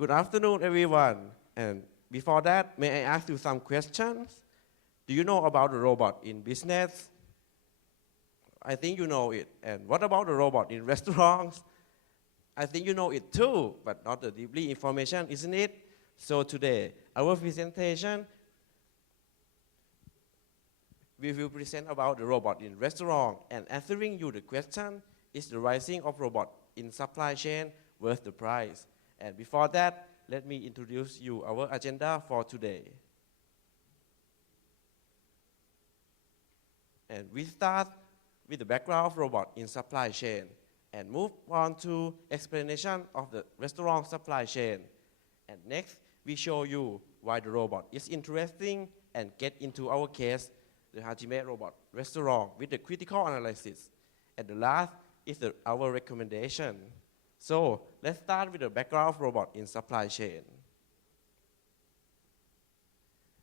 Good afternoon, everyone. And before that, may I ask you some questions? Do you know about the robot in business? I think you know it. And what about the robot in restaurants? I think you know it too, but not the deeply information, isn't it? So today, our presentation, we will present about the robot in restaurant, and answering you the question, is the rising of robot in supply chain worth the price? And before that, let me introduce you our agenda for today. And we start with the background of robot in supply chain and move on to explanation of the restaurant supply chain. And next, we show you why the robot is interesting and get into our case, the Hajime robot restaurant with the critical analysis. And the last is our recommendation. So let's start with the background of robot in supply chain.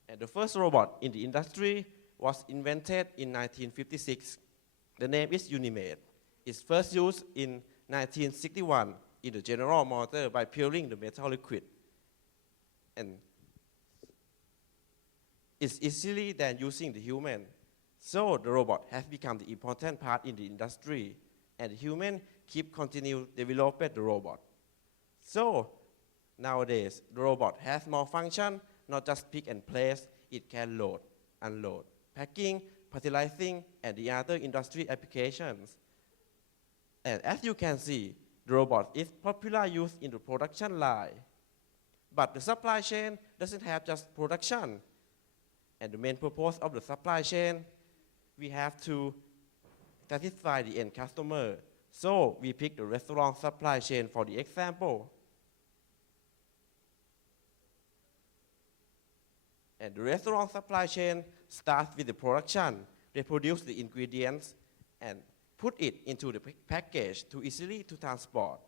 And the first robot in the industry was invented in 1956. The name is Unimate. It's first used in 1961 in the General Motor by peeling the metal liquid. And it's easily than using the human. So the robot has become the important part in the industry, and the human continue developing the robot. So nowadays, the robot has more function, not just pick and place. It can load, unload, packing, fertilizing, and the other industry applications. And as you can see, the robot is popular use in the production line. But the supply chain doesn't have just production. And the main purpose of the supply chain, we have to satisfy the end customer. So we pick the restaurant supply chain for the example. And the restaurant supply chain starts with the production. They produce the ingredients and put it into the package to easily to transport.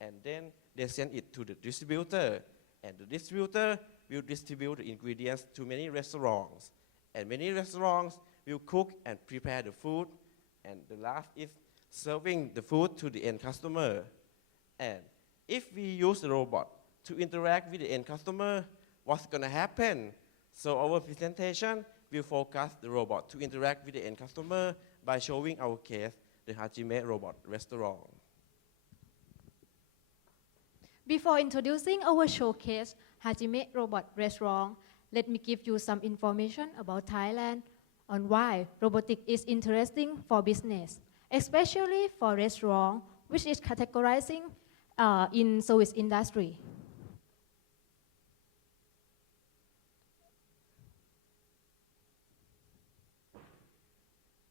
And then they send it to the distributor. And the distributor will distribute the ingredients to many restaurants. And many restaurants will cook and prepare the food. And the last is serving the food to the end customer. And if we use the robot to interact with the end customer, what's going to happen? So our presentation will focus the robot to interact with the end customer by showing our case, the Hajime robot restaurant. Before introducing our showcase, Hajime Robot Restaurant, let me give you some information about Thailand on why robotics is interesting for business, especially for restaurant, which is categorizing in service industry.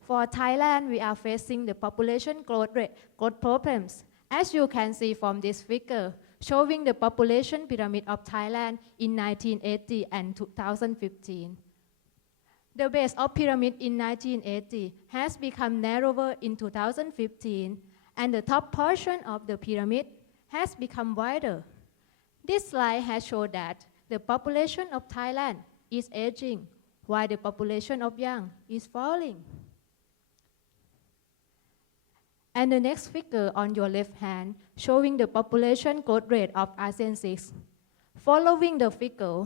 For Thailand, we are facing the population growth problems. As you can see from this figure, showing the population pyramid of Thailand in 1980 and 2015. The base of pyramid in 1980 has become narrower in 2015, and the top portion of the pyramid has become wider. This slide has shown that the population of Thailand is aging, while the population of young is falling. And the next figure on your left hand, showing the population growth rate of ASEAN 6. Following the figure,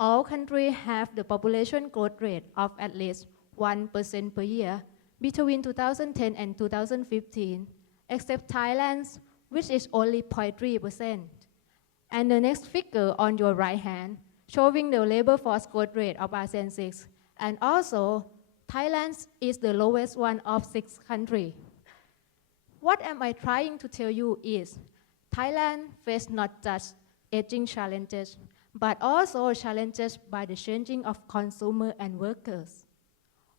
all countries have the population growth rate of at least 1% per year between 2010 and 2015, except Thailand, which is only 0.3%. And the next figure on your right hand, showing the labor force growth rate of ASEAN 6. And also, Thailand is the lowest one of 6 countries. What am I trying to tell you is, Thailand faces not just aging challenges, but also challenges by the changing of consumer and workers.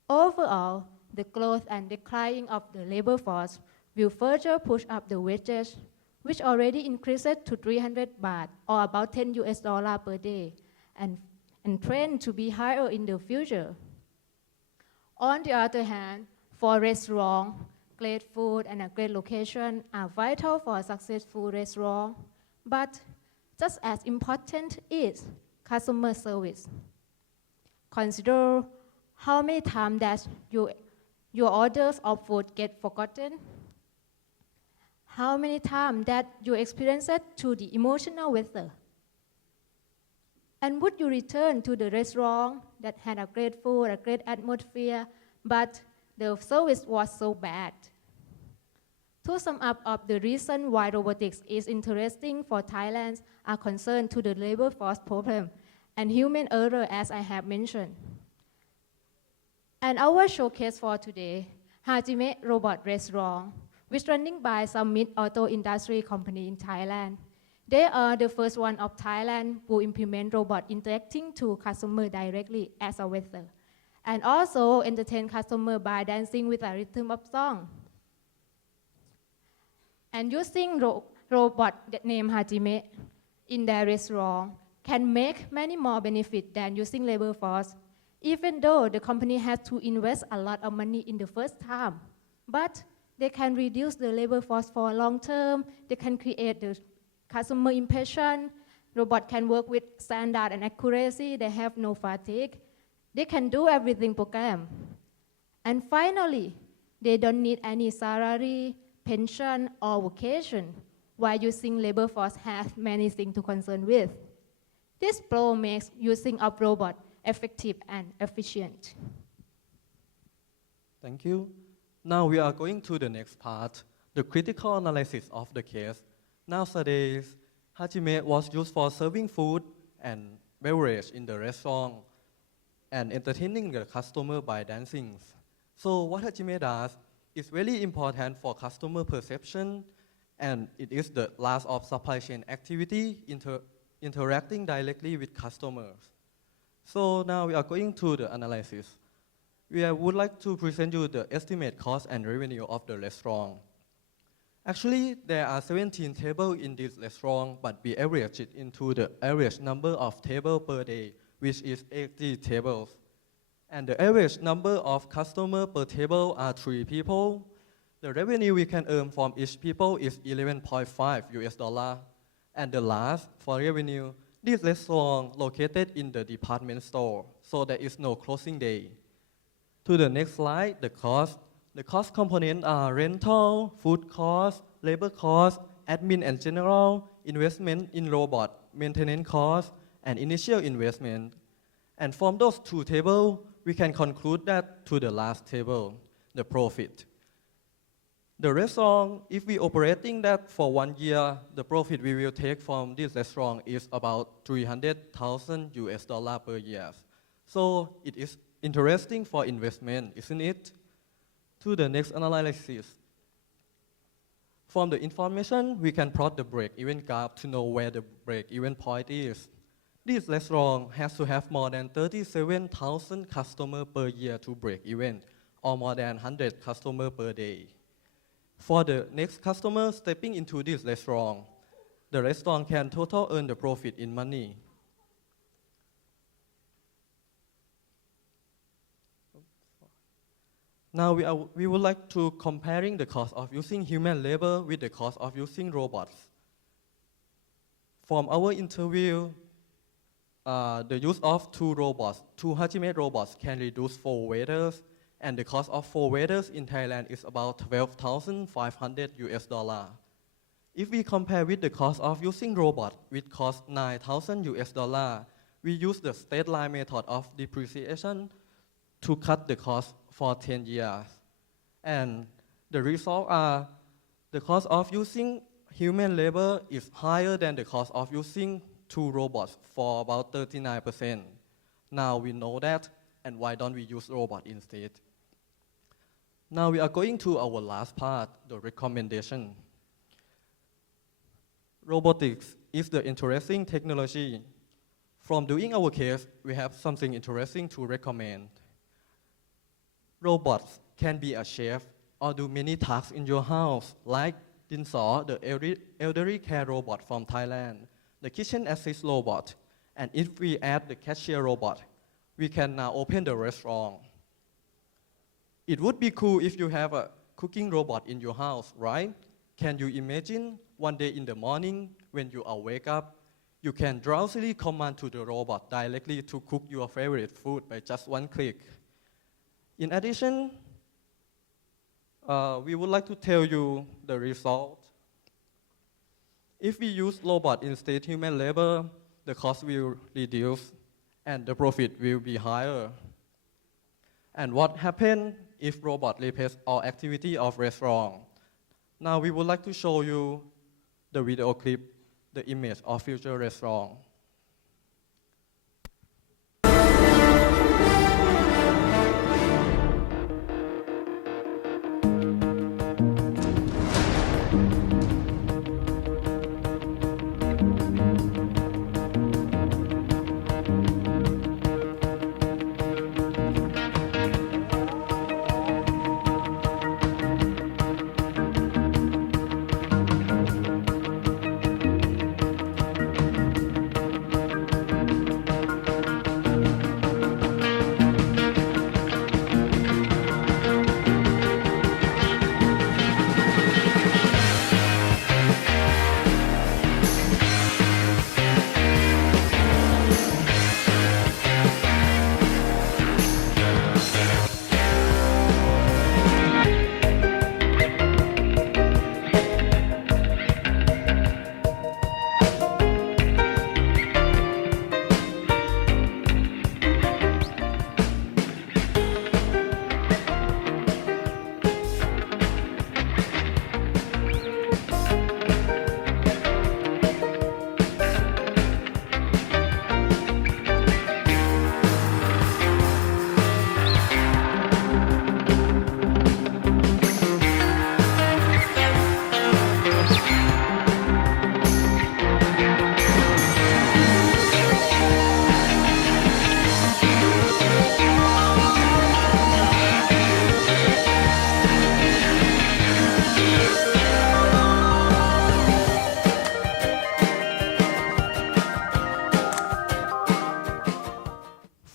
Overall, the growth and declining of the labor force will further push up the wages, which already increased to 300 baht, or about $10 per day, and trend to be higher in the future. On the other hand, for restaurants, great food and a great location are vital for a successful restaurant, but just as important is customer service. Consider how many times that your orders of food get forgotten, how many times that you experience it to the emotional weather, And would you return to the restaurant that had a great food, a great atmosphere, but the service was so bad? To sum up of the reason why robotics is interesting for Thailand are concerned to the labor force problem and human error, as I have mentioned. And our showcase for today, Hajime Robot Restaurant, which running by some mid-auto industry company in Thailand. They are the first one of Thailand who implement robot interacting to customer directly as a waiter, and also entertain customer by dancing with a rhythm of song. And using robot named Hajime in their restaurant can make many more benefits than using labor force, even though the company has to invest a lot of money in the first time. But they can reduce the labor force for long term, they can create the customer impression, robot can work with standard and accuracy, they have no fatigue, they can do everything program. And finally, they don't need any salary, pension, or vacation, while using labor force has many things to concern with. This pro makes using of robot effective and efficient. Thank you. Now we are going to the next part, the critical analysis of the case. Nowadays, Hajime was used for serving food and beverage in the restaurant and entertaining the customer by dancing. So what Hajime does is very important for customer perception, and it is the last of supply chain activity interacting directly with customers. So now we are going to the analysis. We would like to present you the estimate cost and revenue of the restaurant. Actually, there are 17 tables in this restaurant, but we average it into the average number of tables per day, which is 80 tables. And the average number of customers per table are 3 people. The revenue we can earn from each people is 11.5 US dollar. And the last, for revenue, this restaurant located in the department store, so there is no closing day. To the next slide, the cost. The cost components are rental, food cost, labor cost, admin and general, investment in robot, maintenance cost, and initial investment. And from those 2 tables, we can conclude that to the last table, the profit. The restaurant, if we operating that for 1 year, the profit we will take from this restaurant is about 300,000 US dollar per year. So it is interesting for investment, isn't it? To the next analysis. From the information, we can plot the break-even graph to know where the break-even point is. This restaurant has to have more than 37,000 customers per year to break even, or more than 100 customers per day. For the next customer stepping into this restaurant, the restaurant can total earn the profit in money. Now we would like to comparing the cost of using human labor with the cost of using robots. From our interview, the use of 2 Hajime robots can reduce 4 waiters, and the cost of 4 waiters in Thailand is about 12,500 US dollar. If we compare with the cost of using robot, which cost 9,000 US dollar, we use the straight line method of depreciation to cut the cost for 10 years. And the result are the cost of using human labor is higher than the cost of using 2 robots for about 39%. Now we know that, and why don't we use robot instead? Now we are going to our last part, the recommendation. Robotics is the interesting technology. From doing our case, we have something interesting to recommend. Robots can be a chef or do many tasks in your house, like Dinsaw, the elderly care robot from Thailand, the kitchen assist robot, and if we add the cashier robot, we can now open the restaurant. It would be cool if you have a cooking robot in your house, right? Can you imagine one day in the morning when you wake up, you can drowsily command to the robot directly to cook your favorite food by just 1 click. In addition, we would like to tell you the result. If we use robot instead human labor, the cost will reduce, and the profit will be higher. And what happens if robot replace all activity of restaurant? Now we would like to show you the video clip, the image of future restaurant.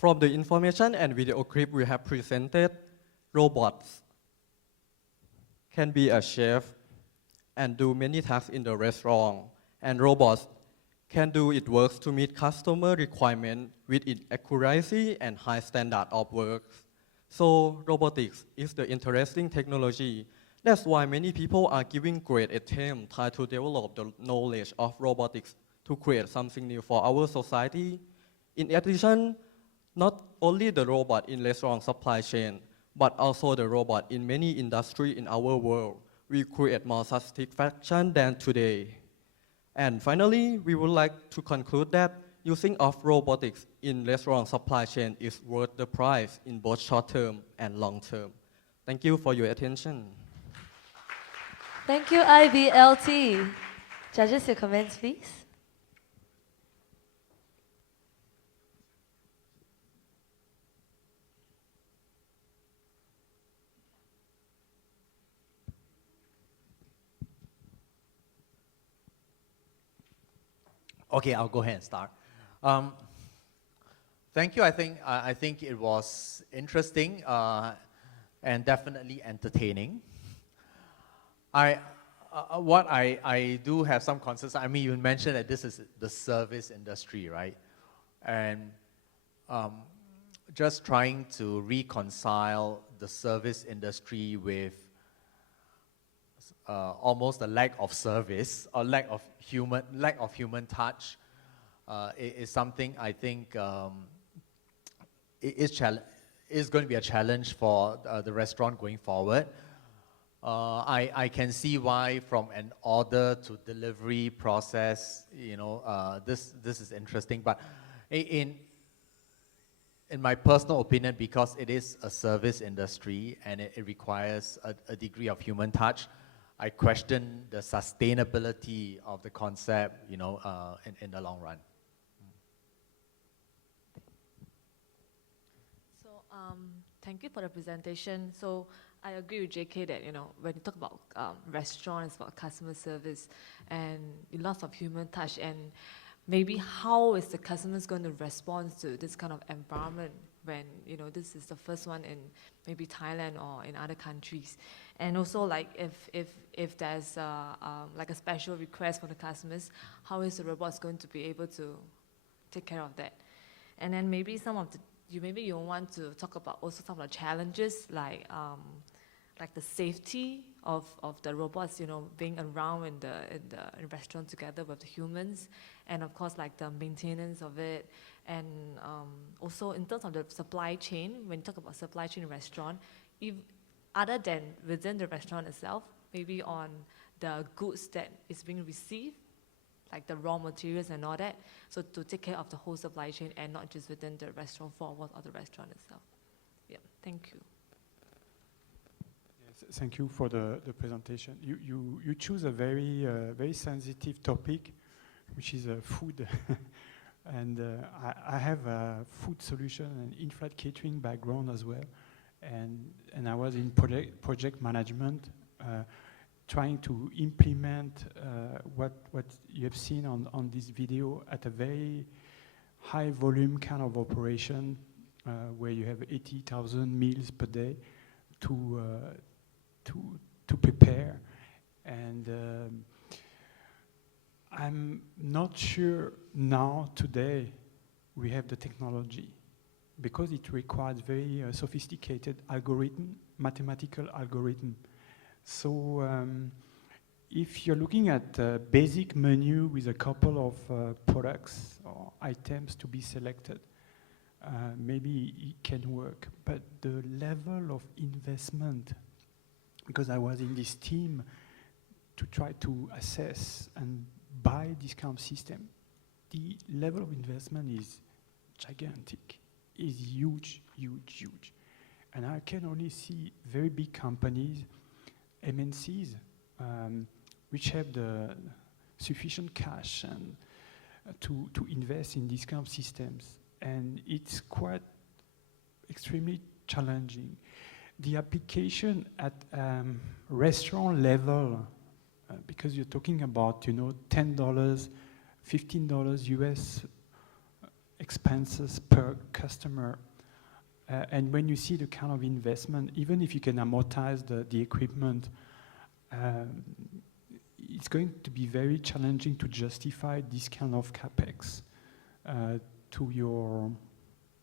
From the information and video clip we have presented, robots can be a chef and do many tasks in the restaurant, and robots can do its work to meet customer requirements with its accuracy and high standard of work. So robotics is the interesting technology. That's why many people are giving great attempt try to develop the knowledge of robotics to create something new for our society. In addition, not only the robot in restaurant supply chain, but also the robot in many industries in our world will create more satisfaction than today. And finally, we would like to conclude that using of robotics in restaurant supply chain is worth the price in both short term and long term. Thank you for your attention. Thank you, IBLT. Judges, your comments, please. Okay, I'll go ahead and start. Thank you. I think it was interesting and definitely entertaining. What I do have some concerns. I mean, you mentioned that this is the service industry, right? And just trying to reconcile the service industry with almost a lack of service or lack of human touch is something I think is going to be a challenge for the restaurant going forward. I can see why from an order to delivery process, this is interesting. But in my personal opinion, because it is a service industry and it requires a degree of human touch, I question the sustainability of the concept, in the long run. So, thank you for the presentation. So, I agree with JK that, when you talk about restaurants, about customer service and lots of human touch, and maybe how is the customers going to respond to this kind of environment when, this is the first one in maybe Thailand or in other countries. And also, like, if there's like a special request for the customers, how is the robots going to be able to take care of that? And then maybe you want to talk about also some of the challenges, like the safety of the robots, being around in the restaurant together with the humans, and of course like the maintenance of it, and also in terms of the supply chain. When you talk about supply chain in restaurant, if other than within the restaurant itself, maybe on the goods that is being received, like the raw materials and all that, so to take care of the whole supply chain and not just within the restaurant four walls or the restaurant itself. Yeah, thank you. Yes, thank you for the presentation. You choose a very sensitive topic, which is food. And I have a food solution and in-flight catering background as well. And I was in project management, trying to implement what you have seen on this video at a very high volume kind of operation, where you have 80,000 meals per day to prepare. And I'm not sure now, today, we have the technology, because it requires very sophisticated algorithm, mathematical algorithm. So if you're looking at a basic menu with a couple of products or items to be selected, maybe it can work. But the level of investment, because I was in this team to try to assess and buy this kind of system, the level of investment is gigantic, is huge, huge, huge. And I can only see very big companies, MNCs, which have the sufficient cash and to invest in these kind of systems. And it's quite extremely challenging. The application at restaurant level, because you're talking about, $10, $15 US expenses per customer. And when you see the kind of investment, even if you can amortize the equipment, it's going to be very challenging to justify this kind of capex to your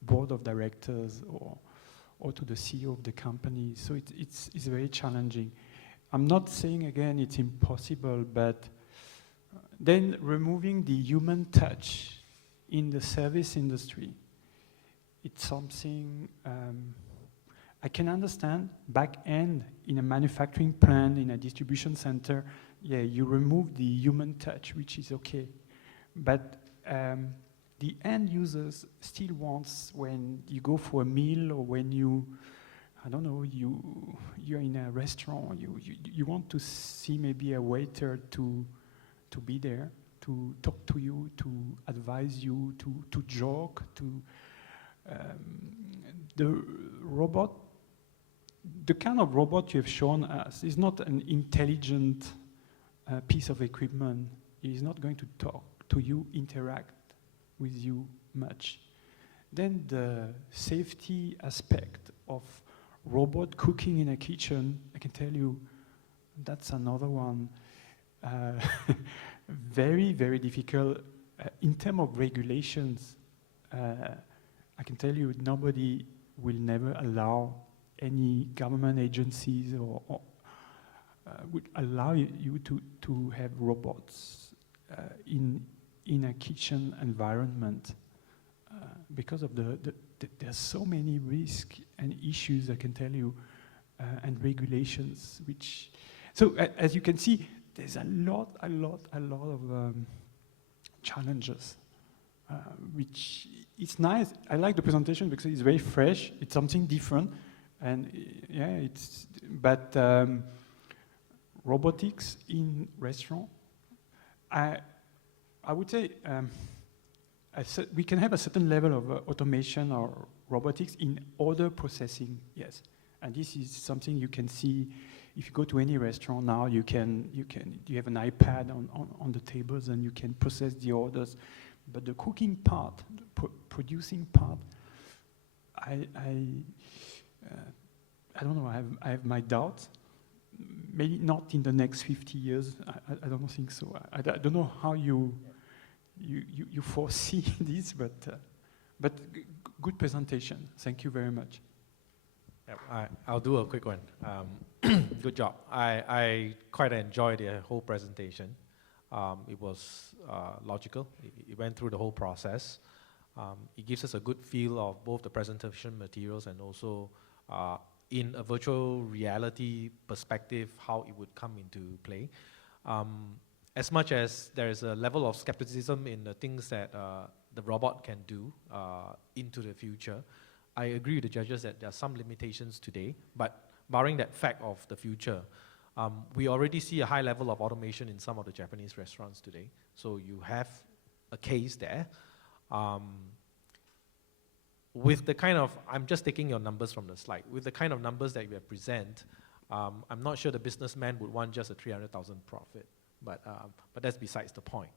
board of directors or to the CEO of the company. So it's very challenging. I'm not saying, again, it's impossible, but then removing the human touch in the service industry, it's something I can understand. Back end in a manufacturing plant, in a distribution center, yeah, you remove the human touch, which is okay. But the end users still wants, when you go for a meal or when I don't know, you're in a restaurant, you want to see maybe a waiter to be there, to talk to you, to advise you, to joke, the robot, the kind of robot you have shown us is not an intelligent piece of equipment. It is not going to talk to you, interact with you much. Then the safety aspect of robot cooking in a kitchen, I can tell you, that's another one. Very, very difficult. In terms of regulations, I can tell you nobody will never allow any government agencies or would allow you to have robots in a kitchen environment because of there's so many risks and issues, I can tell you, and regulations, which, so as you can see, there's a lot of challenges, which it's nice. I like the presentation because it's very fresh. It's something different, and yeah, but robotics in restaurant, I would say we can have a certain level of automation or robotics in order processing, yes. And this is something you can see if you go to any restaurant now. You have an iPad on the tables and you can process the orders. But the cooking part, the producing part, I don't know. I have my doubts. Maybe not in the next 50 years. I don't think so. I don't know how you foresee this, but good presentation. Thank you very much. Yeah, I'll do a quick one. Good job. I quite enjoyed the whole presentation. It was logical. It went through the whole process. It gives us a good feel of both the presentation materials and also in a virtual reality perspective, how it would come into play. As much as there is a level of skepticism in the things that the robot can do into the future, I agree with the judges that there are some limitations today, but barring that fact of the future, we already see a high level of automation in some of the Japanese restaurants today. So you have a case there. With the kind of, I'm just taking your numbers from the slide, with the kind of numbers that you have present, I'm not sure the businessman would want just a 300,000 profit, but that's besides the point.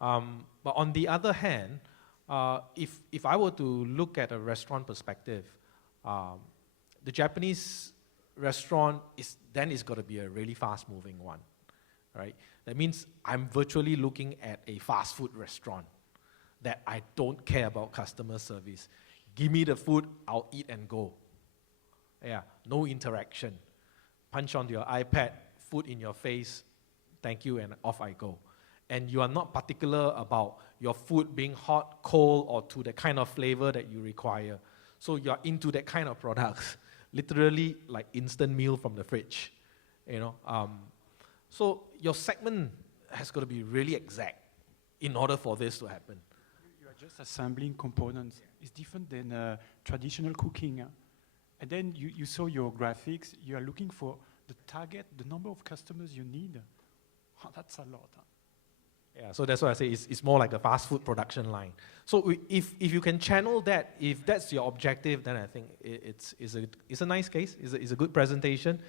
But on the other hand, if I were to look at a restaurant perspective, the Japanese restaurant is got to be a really fast-moving one, right? That means I'm virtually looking at a fast food restaurant that I don't care about customer service. Give me the food, I'll eat and go. Yeah, no interaction. Punch onto your iPad, food in your face, thank you, and off I go. And you are not particular about your food being hot, cold, or to the kind of flavor that you require. So you're into that kind of products, literally like instant meal from the fridge, you know. So your segment has got to be really exact in order for this to happen. You are just assembling components. It's different than traditional cooking. And then you saw your graphics. You are looking for the target, the number of customers you need. Oh, that's a lot. Yeah, so that's why I say it's more like a fast food production line. So if you can channel that, if that's your objective, then I think it's a nice case. It's a good presentation.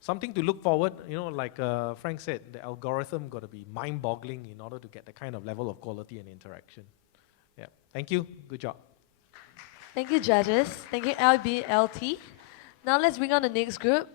Something to look forward. You know, like Frank said, the algorithm got to be mind-boggling in order to get the kind of level of quality and interaction. Yeah. Thank you. Good job. Thank you, judges. Thank you, IBLT. Now let's bring on the next group.